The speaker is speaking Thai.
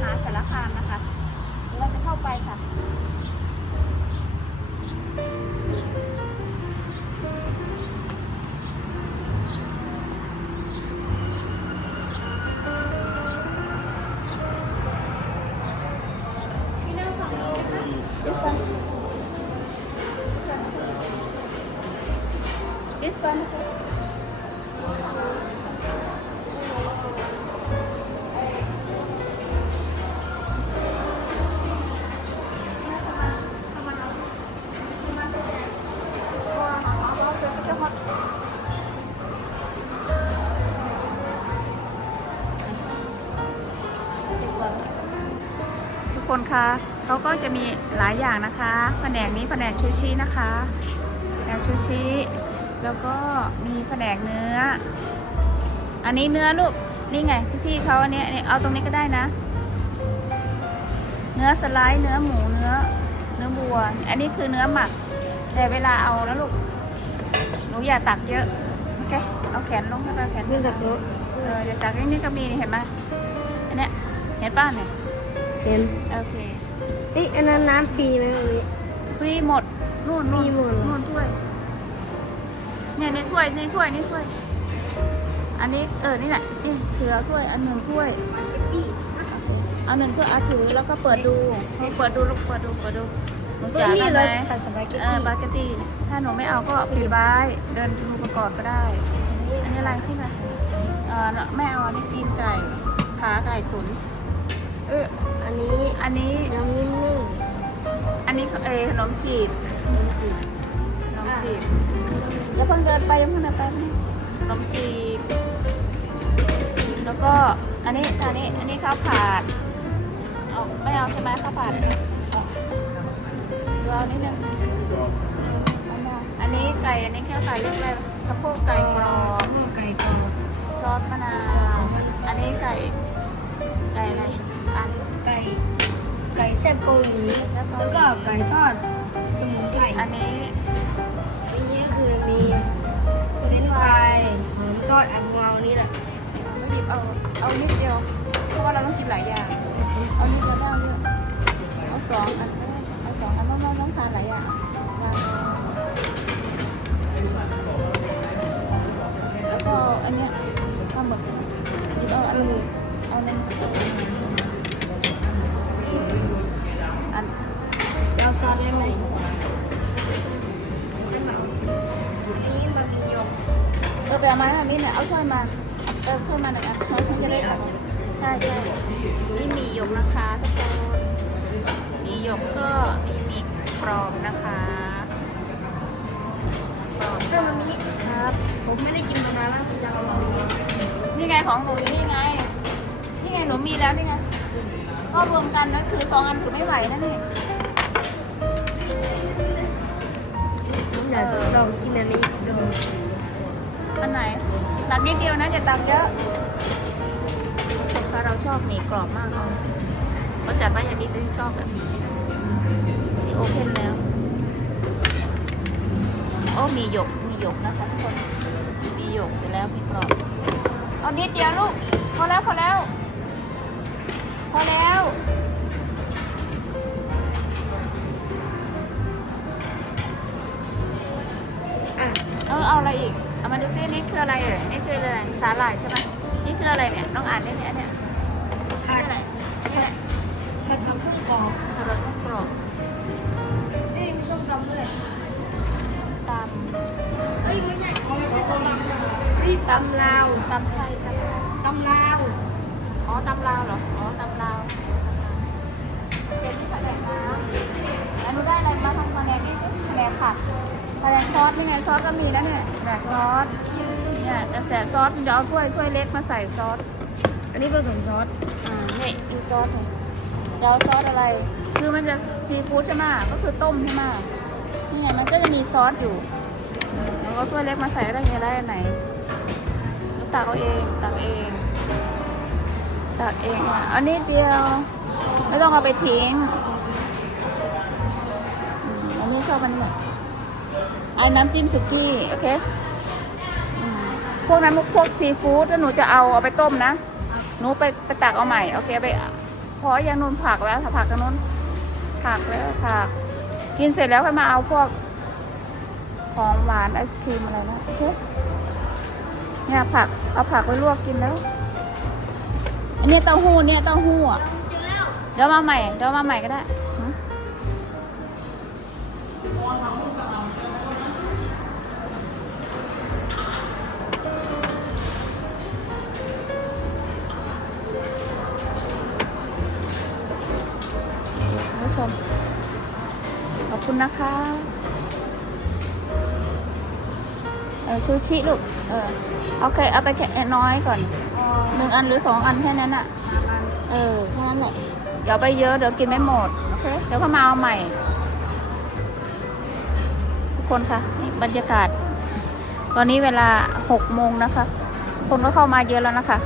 หาสารคามนะคะเราจะเข้าไปค่ะ พี่นั่งฝั่งนี้นะคะดิสวันดิสวันนะคะ ก็จะมีหลายอย่างนะคะแผนกนี้แผนกชูชีนะคะแผนกชูชีแล้วก็มีแผนกเนื้อ อันนี้เนื้อลูกนี่ไงที่พี่เขาอันนี้อันนี้เอาตรงนี้ก็ได้นะ เนื้อสไลด์เนื้อหมูเนื้อ เนื้อบัว อันนี้คือเนื้อหมัก แต่เวลาเอาแล้วลูกหนูอย่าตักเยอะโอเคเอาแขนลงให้ไปแขนนี่จากรถเอออย่าตักนี่นี่ก็มีนี่เห็นไหมอันเนี้ยเห็นป้าเนี่ย เห็นโอเคเอ้ยอันนั้นน้ำฟรีไหมเลยฟรีหมดนู่นนู่นฟรีหมดเหรอ นู่นถ้วย เนี่ยในถ้วยในถ้วยนี่ถ้วย อันนี้เออนี่แหละนี่เสือถ้วยอันหนึ่งถ้วยโอเคเอาหนึ่งถ้วยเอาถือแล้วก็เปิดดูเปิดดูลูกเปิดดูเปิดดูหนูก็จ๋านี่ได้เราไหมจะผัดสปาเกตเออตี้บาเกตตี้ถ้าหนูไม่เอาก็ปิดไว้เดินดูประกอบก็ได้ อันนี้อะไรที่ไหนเออไม่เอาอันนี้จีนไก่ขาไก่ตุ๋นเออ อันนี้อันนี้น้ำนิ่มอันนี้เออขนมจีบขนมจีบอย่าเพิ่งเดินไปอย่าเพิ่งเดินไปขนมจีบ แล้วก็อันนี้อันนี้อันนี้ข้าวผัดเอาไม่เอาใช่ไหมข้าวผัดเอาเอานิดนึงอันนี้ไก่อันนี้แค่ไก่เรียกอะไรสะโพกๆไก่กรอบไก่กรอบซอสมะนาวอันนี้ไก่ไก่อะไรอันไก่ไก่ แซ่บเกาหลีแซ่บเกาหลีแล้วก็ไก่ทอดสมุนไพรอันนี้อันนี้คือมีลิ้นไก่หอมทอดอันเงานี่แหละไม่หยิบเอาเอานิดเดียว เพราะว่าเราต้องกินหลายอย่าง เอานิดเดียวไม่เอาเยอะเอาสองอันก็ได้เอาสองอันเพราะเราต้องทานหลายอย่างวาง ซอสได้ไหมอันนี้บะหมี่หยกเออไปเอาไม้มามิ้นเนี่ยเอาถ้วยมา เออถ้วยมาหน่อยอะเขาเขาจะได้ตักใช่ใช่นี่มีหยกนะคะทุกคนมีหยกก็มีมีกรอบนะคะกรอบเออมามีครับ ผมไม่ได้กินมานานแล้วจะเอามามีนี่ไงของหนูอยู่นี่ไง นี่ไงหนูมีแล้วนี่ไง ก็รวมกันนะถือสองอันถือไม่ไหวนะนี่ผม อยากลองกินอันนี้ดูอันไหน ตักนิดเดียวนะอย่าตักเยอะถ้าเราชอบหมี่กรอบมากเอาเขาจัดมาอย่างนี้คือชอบแบบนี้ที่โอเพนแล้ว โอ้มีหยก มีหยกนะคะทุกคน มีหยกเสร็จแล้วมีกรอบ เอานิดเดียวลูก พอแล้วพอแล้ว พอแล้ว เอาเอาอะไรอีก เอามาดูซินี่คืออะไรเอ่ย นี่คืออะไรสาหร่ายใช่ไหมนี่คืออะไรเนี่ย น้องอ่านได้เนี่ยอันเนี่ยผัดนี่อะไรนี่อะไรผัดผักเครื่องกรอบกระต้องกรอบเอ้ยมีส้มตำด้วยตเอ้ยไม่ใช่ไม่ใช่ตำลาวนี่ตำลาวำตำไทยตำไทยตำลาว อ๋อตำลาวเหรอ อ๋อตำลาวเดี๋ยวนี้แผนกน้ำแล้วหนูได้อะไรมาทำแผนกนี่แผนกผัด แผนกซอสนี่ไงซอสก็มีนะเนี่ยแผนกซอสเนี่ยแต่แต่ซอสเดี๋ยวเอาถ้วยถ้วยเล็กมาใส่ซอสอันนี้ผสมซอสอ่านี่มีซอสเนี่ยจะเอาซอสอะไร คือมันจะซีฟู้ดใช่ไหมก็คือต้มใช่ไหมนี่ไงมันก็จะมีซอสอยู่แล้วก็ถ้วยเล็กมาใส่ก็ได้มีอะไรอันไหนแล้วตักเอาเองตักเองตักเองอะเอานิดเดียว ไม่ต้องเอาไปทิ้งอืมอันนี้ชอบอันนี้ อันน้ำจิ้มสุกี้โอเคพวกนั้นพวกซีฟู้ดถ้าหนูจะเอาเอาไปต้มนะ หนูไปไปตักเอาใหม่โอเคไปพอยังนูนผักแล้วถ้าผักทางนู้นผักแล้วผัก กินเสร็จแล้วค่อยมาเอาพวก ของหวานไอศครีมอะไรนะโอเคเนี่ยผักเอาผักไปลวกกินแล้ว อันนี้เต้าหู้เนี่ยเต้าหู้อะเดี๋ยวมาใหม่เดี๋ยวมาใหม่ก็ได้ หืมอ๋อหนึ่งอันหรือสองอันแค่นั้นอะประมาณเออแค่นั้นแหละเดี๋ยวไปเยอะเดี๋ยวกินไม่หมด โอเค เดี๋ยวก็มาเอาใหม่ ทุกคนคะนี่บรรยากาศ ตอนนี้เวลาหกโมงนะคะ คนก็เข้ามาเยอะแล้วนะคะ